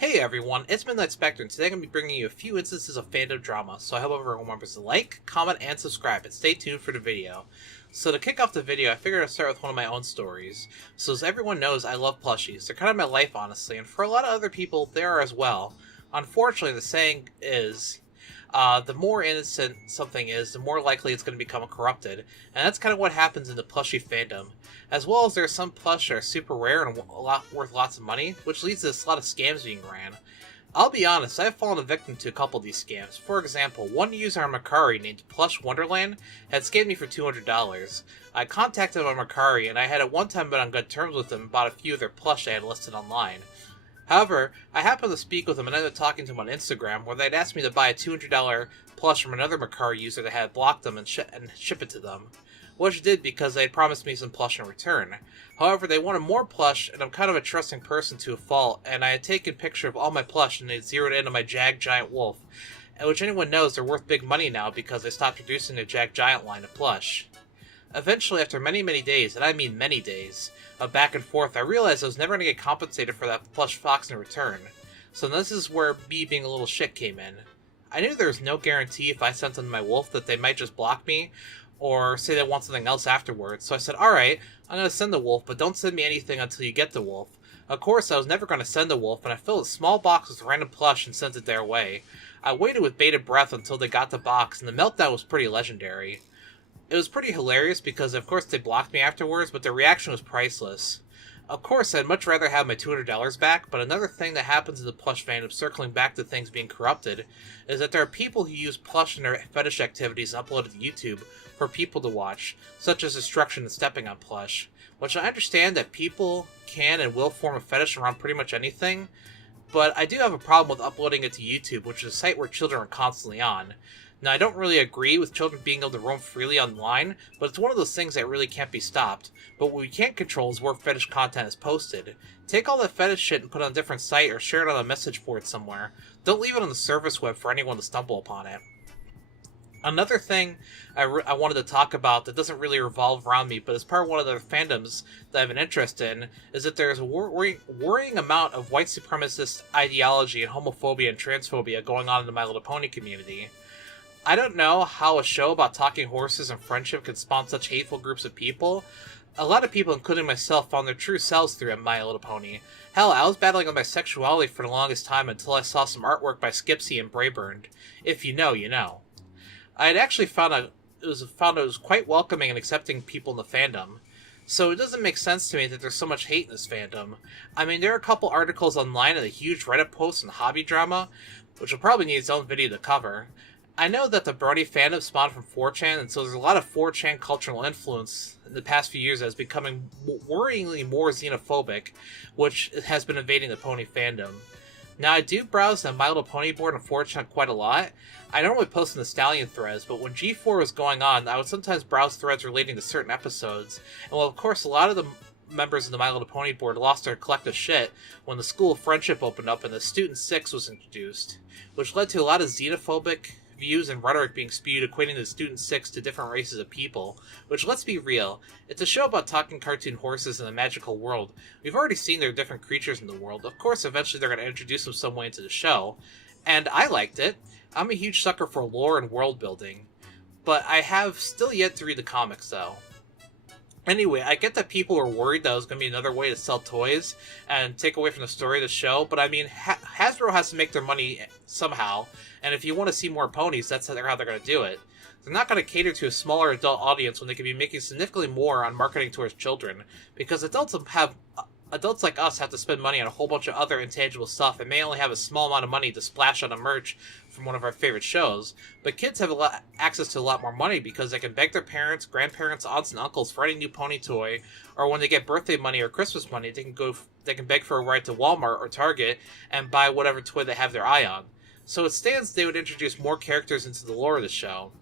Hey everyone, it's Midnight Spectre, and today I'm going to be bringing you a few instances of fandom drama, so I hope everyone remembers to like, comment, and subscribe, and stay tuned for the video. So to kick off the video, I figured I'd start with one of my own stories. So as everyone knows, I love plushies. They're kind of my life, honestly, and for a lot of other people, they are as well. Unfortunately, the saying is, the more innocent something is, the more likely it's going to become corrupted, and that's kind of what happens in the plushie fandom. As well as there are some plush that are super rare and worth lots of money, which leads to a lot of scams being ran. I'll be honest, I've fallen a victim to a couple of these scams. For example, one user on Mercari named Plush Wonderland had scammed me for $200. I contacted him on Mercari, and I had at one time been on good terms with him and bought a few of their plush they had listed online. However, I happened to speak with him and ended up talking to him on Instagram, where they'd asked me to buy a $200 plush from another Mercari user that had blocked them and ship it to them. Which I did because they had promised me some plush in return. However, they wanted more plush, and I'm kind of a trusting person to a fault, and I had taken a picture of all my plush and they zeroed in on my Jag Giant Wolf, which anyone knows they're worth big money now because they stopped producing their Jag Giant line of plush. Eventually, after many days, and I mean many days, of back and forth, I realized I was never going to get compensated for that plush fox in return. So this is where me being a little shit came in. I knew there was no guarantee if I sent them my wolf that they might just block me, or say they want something else afterwards, so I said, alright, I'm going to send the wolf, but don't send me anything until you get the wolf. Of course, I was never going to send the wolf, and I filled a small box with random plush and sent it their way. I waited with bated breath until they got the box, and the meltdown was pretty legendary. It was pretty hilarious because, of course, they blocked me afterwards, but their reaction was priceless. Of course, I'd much rather have my $200 back, but another thing that happens in the plush fandom, circling back to things being corrupted, is that there are people who use plush in their fetish activities and upload it to YouTube for people to watch, such as destruction and stepping on plush, which I understand that people can and will form a fetish around pretty much anything, but I do have a problem with uploading it to YouTube, which is a site where children are constantly on. Now, I don't really agree with children being able to roam freely online, but it's one of those things that really can't be stopped. But what we can't control is where fetish content is posted. Take all that fetish shit and put it on a different site or share it on a message board somewhere. Don't leave it on the service web for anyone to stumble upon it. Another thing I wanted to talk about that doesn't really revolve around me, but is part of one of the fandoms that I have an interest in, is that there's a worrying amount of white supremacist ideology and homophobia and transphobia going on in the My Little Pony community. I don't know how a show about talking horses and friendship can spawn such hateful groups of people. A lot of people, including myself, found their true selves through My Little Pony. Hell, I was battling with my sexuality for the longest time until I saw some artwork by Skipsy and Brayburned. If you know, you know. I had actually found it was quite welcoming and accepting people in the fandom. So it doesn't make sense to me that there's so much hate in this fandom. I mean, there are a couple articles online and a huge Reddit post on hobby drama, which will probably need its own video to cover. I know that the Brony fandom spawned from 4chan, and so there's a lot of 4chan cultural influence in the past few years that is becoming worryingly more xenophobic, which has been invading the pony fandom. Now, I do browse the My Little Pony board on 4chan quite a lot. I normally post in the Stallion threads, but when G4 was going on, I would sometimes browse threads relating to certain episodes. And while, of course, a lot of the members of the My Little Pony board lost their collective shit when the School of Friendship opened up and the Student 6 was introduced, which led to a lot of xenophobic views and rhetoric being spewed equating the Student 6 to different races of people, which, let's be real, it's a show about talking cartoon horses in a magical world. We've already seen there are different creatures in the world. Of course, eventually they're going to introduce them some way into the show, and I liked it. I'm a huge sucker for lore and world building, but I have still yet to read the comics, though. Anyway, I get that people are worried that it was going to be another way to sell toys and take away from the story of the show, but I mean, Hasbro has to make their money somehow, and if you want to see more ponies, that's how they're going to do it. They're not going to cater to a smaller adult audience when they could be making significantly more on marketing towards children, because adults like us have to spend money on a whole bunch of other intangible stuff and may only have a small amount of money to splash on a merch from one of our favorite shows, but kids have access to a lot more money because they can beg their parents, grandparents, aunts, and uncles for any new pony toy, or when they get birthday money or Christmas money, they can beg for a ride to Walmart or Target and buy whatever toy they have their eye on. So it stands they would introduce more characters into the lore of the show.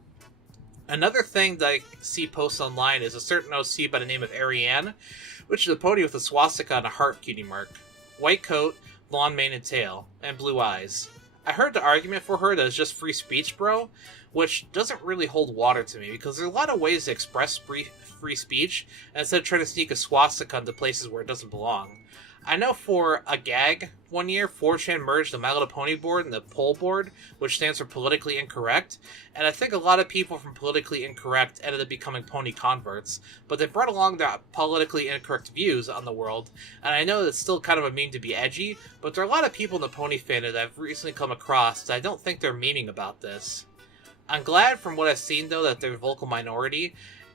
Another thing that I see posts online is a certain OC by the name of Ariane, which is a pony with a swastika and a heart cutie mark. White coat, blonde mane and tail, and blue eyes. I heard the argument for her that it's just free speech, bro, which doesn't really hold water to me, because there's a lot of ways to express free speech, and instead of trying to sneak a swastika into places where it doesn't belong. I know for a gag, one year 4chan merged the My Little Pony board and the poll board, which stands for politically incorrect, and I think a lot of people from politically incorrect ended up becoming pony converts, but they brought along their politically incorrect views on the world, and I know it's still kind of a meme to be edgy, but there are a lot of people in the pony fandom that I've recently come across that I don't think they're memeing about this. I'm glad from what I've seen though that they're a vocal minority,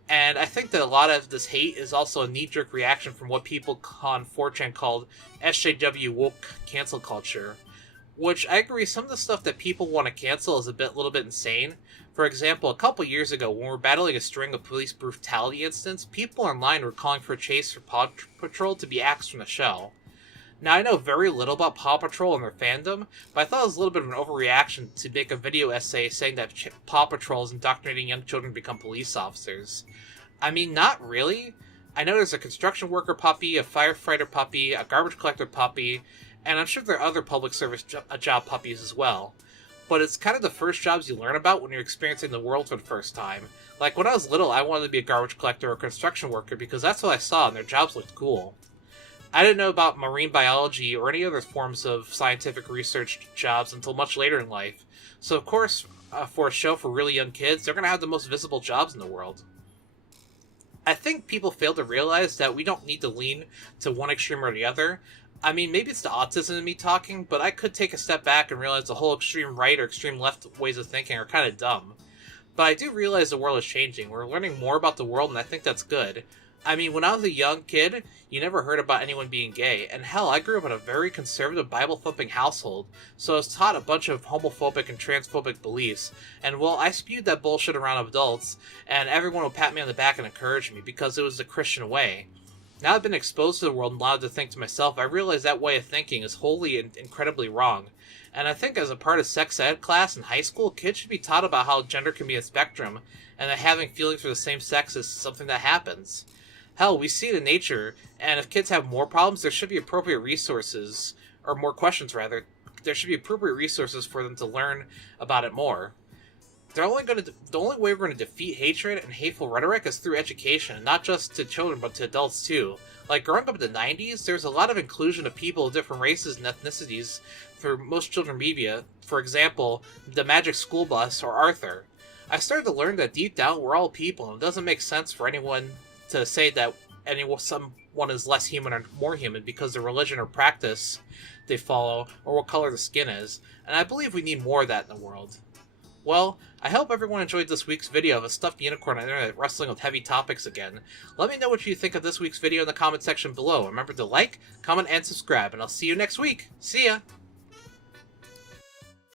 and I think that a lot of this hate is also a knee-jerk reaction from what people on 4chan called SJW woke cancel culture. Which, I agree, some of the stuff that people want to cancel is little bit insane. For example, a couple years ago, when we were battling a string of police brutality incidents, people online were calling for Chase for Paw Patrol to be axed from the show. Now, I know very little about Paw Patrol and their fandom, but I thought it was a little bit of an overreaction to make a video essay saying that Paw Patrol is indoctrinating young children to become police officers. I mean, not really. I know there's a construction worker puppy, a firefighter puppy, a garbage collector puppy, and I'm sure there are other public service job puppies as well. But it's kind of the first jobs you learn about when you're experiencing the world for the first time. Like, when I was little, I wanted to be a garbage collector or a construction worker because that's what I saw and their jobs looked cool. I didn't know about marine biology or any other forms of scientific research jobs until much later in life. So of course, for a show for really young kids, they're going to have the most visible jobs in the world. I think people fail to realize that we don't need to lean to one extreme or the other. I mean, maybe it's the autism in me talking, but I could take a step back and realize the whole extreme right or extreme left ways of thinking are kind of dumb. But I do realize the world is changing. We're learning more about the world, and I think that's good. I mean, when I was a young kid, you never heard about anyone being gay, and hell, I grew up in a very conservative, Bible-thumping household, so I was taught a bunch of homophobic and transphobic beliefs, and well, I spewed that bullshit around adults, and everyone would pat me on the back and encourage me, because it was the Christian way. Now I've been exposed to the world and allowed to think to myself, I realize that way of thinking is wholly and incredibly wrong. And I think as a part of sex ed class in high school, kids should be taught about how gender can be a spectrum, and that having feelings for the same sex is something that happens. Hell, we see it in nature, and if kids have more problems, there should be appropriate resources, or more questions rather, there should be appropriate resources for them to learn about it more. The only way we're going to defeat hatred and hateful rhetoric is through education, not just to children, but to adults too. Like, growing up in the 90s, there's a lot of inclusion of people of different races and ethnicities for most children media. For example, the Magic School Bus or Arthur. I started to learn that deep down we're all people, and it doesn't make sense for anyone to say that someone is less human or more human because the religion or practice they follow or what color the skin is, and I believe we need more of that in the world. Well, I hope everyone enjoyed this week's video of a stuffed unicorn on the internet wrestling with heavy topics again. Let me know what you think of this week's video in the comment section below. Remember to like, comment, and subscribe, and I'll see you next week. See ya!